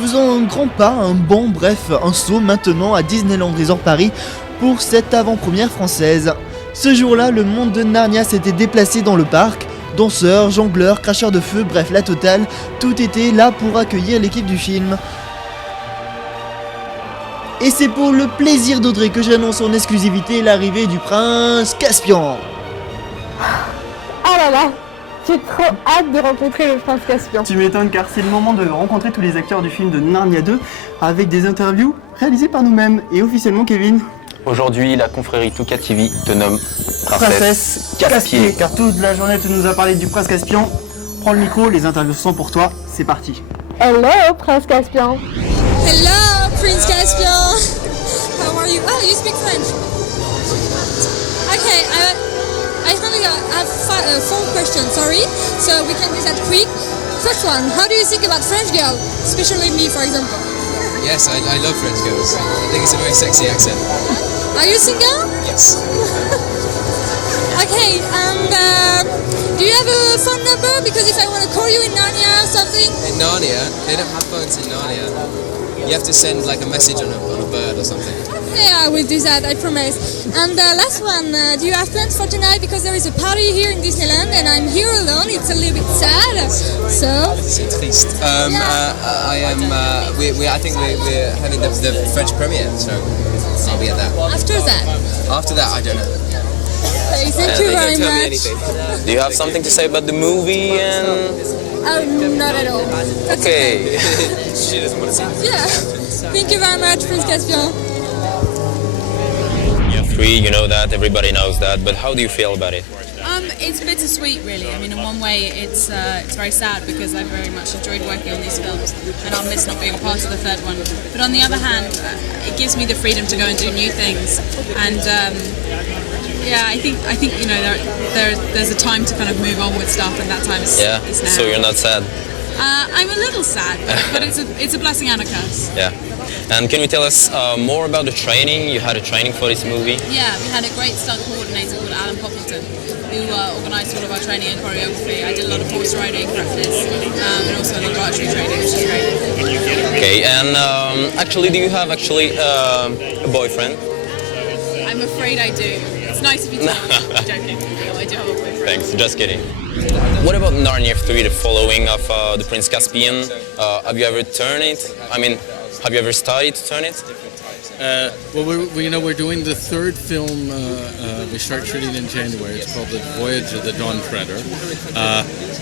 faisons un grand pas, un saut maintenant à Disneyland Resort Paris pour cette avant-première française. Ce jour-là, le monde de Narnia s'était déplacé dans le parc. Danseurs, jongleurs, cracheurs de feu, bref la totale, tout était là pour accueillir l'équipe du film. Et c'est pour le plaisir d'Audrey que j'annonce en exclusivité l'arrivée du Prince Caspian. Ah là là, j'ai trop hâte de rencontrer le Prince Caspian. Tu m'étonnes car c'est le moment de rencontrer tous les acteurs du film de Narnia 2 avec des interviews réalisées par nous-mêmes. Et officiellement, Kevin, aujourd'hui, la confrérie Touka TV te nomme Princesse Caspian. Car toute la journée tu nous as parlé du Prince Caspian. Prends le micro, les interviews sont pour toi, c'est parti. Hello Prince Caspian. Hello, Prince Caspian. How are you? Oh, you speak French. Okay, I only have four questions, sorry. So we can do that quick. First one, how do you think about French girl? Especially me, for example. Yes, I love French girls. I think it's a very sexy accent. Are you single? Yes. Okay, and do you have a phone number? Because if I want to call you in Narnia or something. In Narnia, they don't have phones in Narnia. You have to send like a message on a bird or something. Yeah, I will do that, I promise. And last one, do you have plans for tonight? Because there is a party here in Disneyland and I'm here alone, it's a little bit sad. So? C'est triste. I think we're having the French premiere, so I'll be at that. After that? After that, I don't know. Okay, thank you very much. Do you have something to say about the movie? Oh, not at all. That's Okay. She doesn't want to see it. Yeah. Thank you very much, Prince Caspian. You're free, you know that, everybody knows that, but how do you feel about it? It's bittersweet, really. I mean, in one way, it's very sad because I very much enjoyed working on these films, and I'll miss not being a part of the third one. But on the other hand, it gives me the freedom to go and do new things, and yeah, I think you know there's a time to kind of move on with stuff, and that time is now. So you're not sad? I'm a little sad, but it's a blessing and a curse. Yeah. And can you tell us more about the training? You had a training for this movie? Yeah, we had a great stunt coordinator called Alan Poppleton, who organised all of our training and choreography. I did a lot of horse riding practice and also a lot of archery training, which is great. Okay, and actually, do you have a boyfriend? I'm afraid I do. It's nice of you to tell me. I'm joking. I do have a boyfriend. Thanks, just kidding. What about Narnia 3, the following of the Prince Caspian? Have you ever turned it? I mean, have you ever started to turn it? Well, we're doing the third film. We start shooting in January. It's called The Voyage of the Dawn Treader.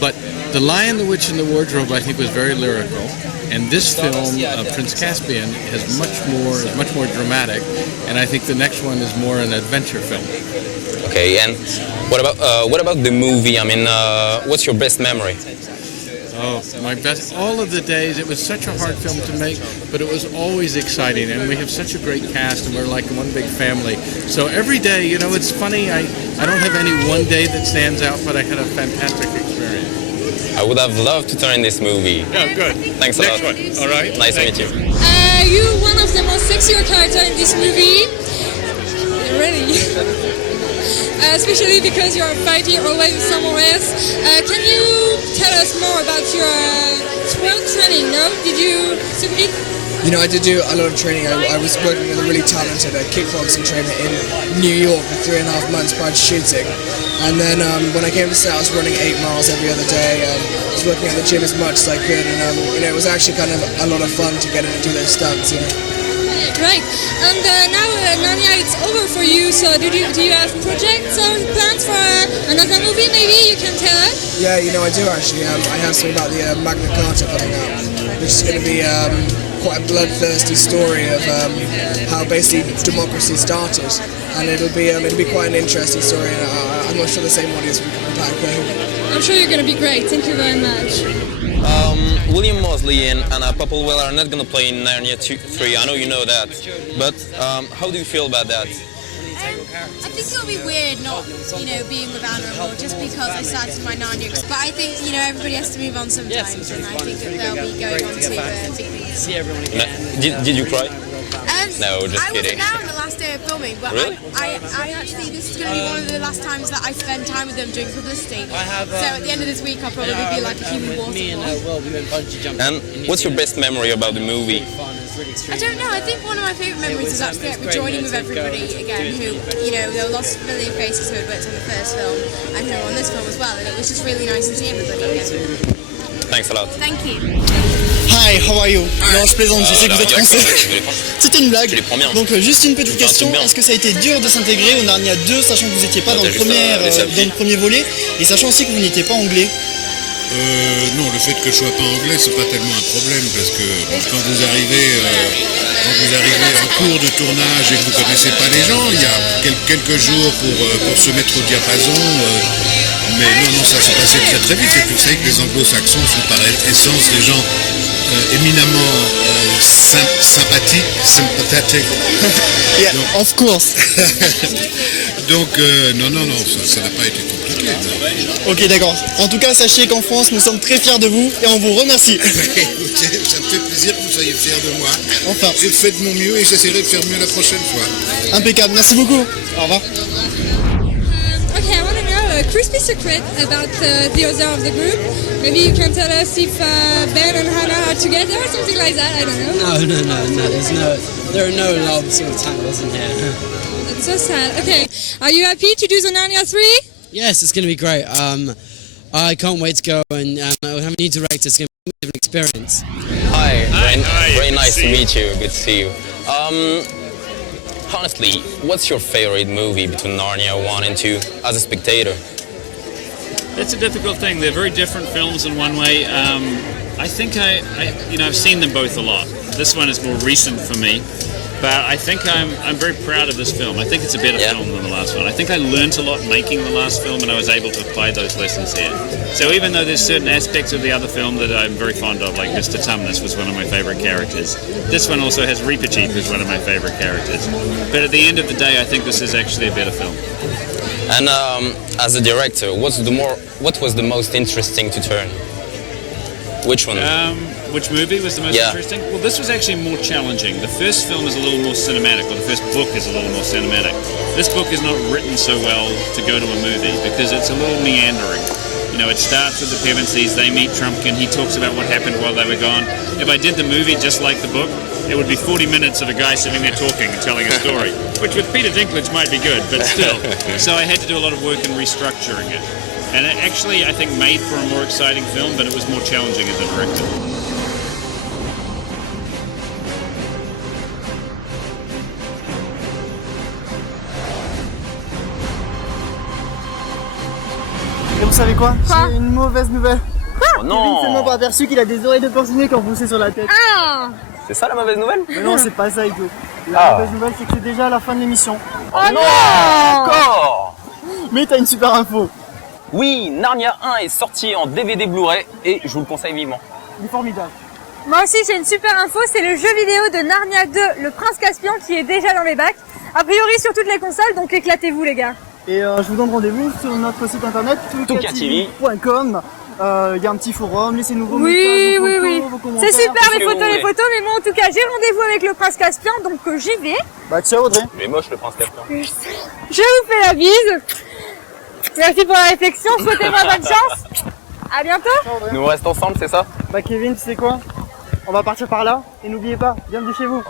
But The Lion, the Witch, and the Wardrobe, I think, was very lyrical. And this film, Prince Caspian, is much more dramatic. And I think the next one is more an adventure film. Okay, and what about the movie? I mean, what's your best memory? Oh, my best! All of the days. It was such a hard film to make, but it was always exciting. And we have such a great cast, and we're like one big family. So every day, you know, it's funny. I don't have any one day that stands out, but I had a fantastic experience. I would have loved to turn this movie. Oh, good. Thanks a lot. Next one. All right. Nice to meet you. You're one of the most sexier characters in this movie. Really. Especially because you're fighting always with someone else. Can you tell us more about your training, no? Did you submit? You know, I did do a lot of training. I was working with a really talented kickboxing trainer in New York for 3.5 months prior to shooting. And then when I came to set, I was running 8 miles every other day. I was working at the gym as much as I could. And, you know, it was actually kind of a lot of fun to get in and do those stunts, you know. Right, and now Narnia it's over for you, so do you have projects or plans for another movie maybe you can tell us? Yeah, you know I do actually. I have some about the Magna Carta coming up, which is going to be quite a bloodthirsty story of how basically democracy started, and it'll be quite an interesting story, and I'm not sure the same audience will come back though. I'm sure you're going to be great, thank you very much. William Mosley and Anna Popplewell are not going to play in Narnia 3. I know you know that, but how do you feel about that? I think it'll be weird not, being with Anna anymore just because I started my Narnia. But I think, everybody has to move on sometimes, and I think that they'll be going on to big things. Did you cry? No, just I wasn't kidding. there on the last day of filming, but Really? I actually, this is going to be one of the last times that I spend time with them doing publicity. So at the end of this week, I'll probably be like a human waterfall. And what's your best memory about the movie? I don't know, I think one of my favourite memories is actually joining with everybody again who, you know, there were lots of familiar faces who had worked on the first film and who are on this film as well, and it was just really nice to see everybody again. Thanks a lot. Thank you. Hi, how are you? Non, je plaisante, je sais que vous êtes français. C'était une blague. Je les prends bien. Donc juste une petite Je fais un question, truc bien. est-ce que ça a été dur de s'intégrer au Narnia 2, sachant que vous n'étiez pas dans le, juste, dans le premier volet, et sachant aussi que vous n'étiez pas anglais? Non, le fait que je sois pas anglais, c'est pas tellement un problème parce que quand vous arrivez en cours de tournage et que vous connaissez pas les gens, il y a quelques jours pour se mettre au diapason. Mais non, ça s'est passé très très vite. Et puis vous savez que les anglo-saxons sont par essence des gens éminemment sympathiques. Yeah, of course. Donc non, ça n'a pas été compliqué. Ok, d'accord. En tout cas, sachez qu'en France, nous sommes très fiers de vous et on vous remercie. Écoutez, ça me fait plaisir que vous soyez fiers de moi. Enfin. J'ai fait de mon mieux et j'essaierai de faire mieux la prochaine fois. Impeccable, merci beaucoup. Au revoir. Okay, I want to know a crispy secret about the other of the group. Maybe you can tell us if Ben and Hannah are together or something like that. I don't know. No. There are no loves or tangles in here. That's so sad. Okay, are you happy to do the Narnia 3? Yes, it's going to be great. I can't wait to go and we'll have a new director. It's going to be a different experience. Hi, very nice to meet you. Good to see you. Honestly, what's your favorite movie between Narnia 1 and 2 as a spectator? That's a difficult thing. They're very different films in one way. I think I've seen them both a lot. This one is more recent for me, but I think I'm very proud of this film. I think it's a better film than the last one. I think I learnt a lot making the last film, and I was able to apply those lessons here. So even though there's certain aspects of the other film that I'm very fond of, like Mr. Tumnus was one of my favourite characters, this one also has Reepicheep as one of my favourite characters. But at the end of the day, I think this is actually a better film. And as a director, what was the most interesting to turn? Which one? Which movie was the most interesting? Well, this was actually more challenging. The first film is a little more cinematic, or the first book is a little more cinematic. This book is not written so well to go to a movie because it's a little meandering. You know, it starts with the Pevensies, they meet Trumpkin, he talks about what happened while they were gone. If I did the movie just like the book, it would be 40 minutes of a guy sitting there talking and telling a story, which with Peter Dinklage might be good, but still. So I had to do a lot of work in restructuring it. And it actually, I think, made for a more exciting film, but it was more challenging as a director. Et vous savez quoi? J'ai une mauvaise nouvelle. Oh non! Kevin s'est même pas aperçu qu'il a des oreilles de porcinet quand poussé sur la tête. Ah! C'est ça la mauvaise nouvelle? Mais non, c'est pas ça, Hugo. La mauvaise nouvelle, c'est que c'est déjà la fin de l'émission. Oh non! Encore! Mais t'as une super info. Oui, Narnia 1 est sorti en DVD Blu-ray et je vous le conseille vivement. Il est formidable. Moi aussi j'ai une super info, c'est le jeu vidéo de Narnia 2, le Prince Caspian qui est déjà dans les bacs. A priori sur toutes les consoles, donc éclatez-vous les gars. Et je vous donne rendez-vous sur notre site internet tournages.com. Il y a un petit forum, laissez-nous vos messages, vos commentaires. C'est super les photos, mais moi en tout cas j'ai rendez-vous avec le Prince Caspian, donc j'y vais. Bah ciao Audrey. Il est moche le Prince Caspian. Je vous fais la bise. Merci pour la réflexion, souhaitez-moi bonne chance. À bientôt. Nous on reste ensemble, c'est ça? Bah Kevin, tu sais quoi? On va partir par là, et n'oubliez pas, bienvenue chez vous.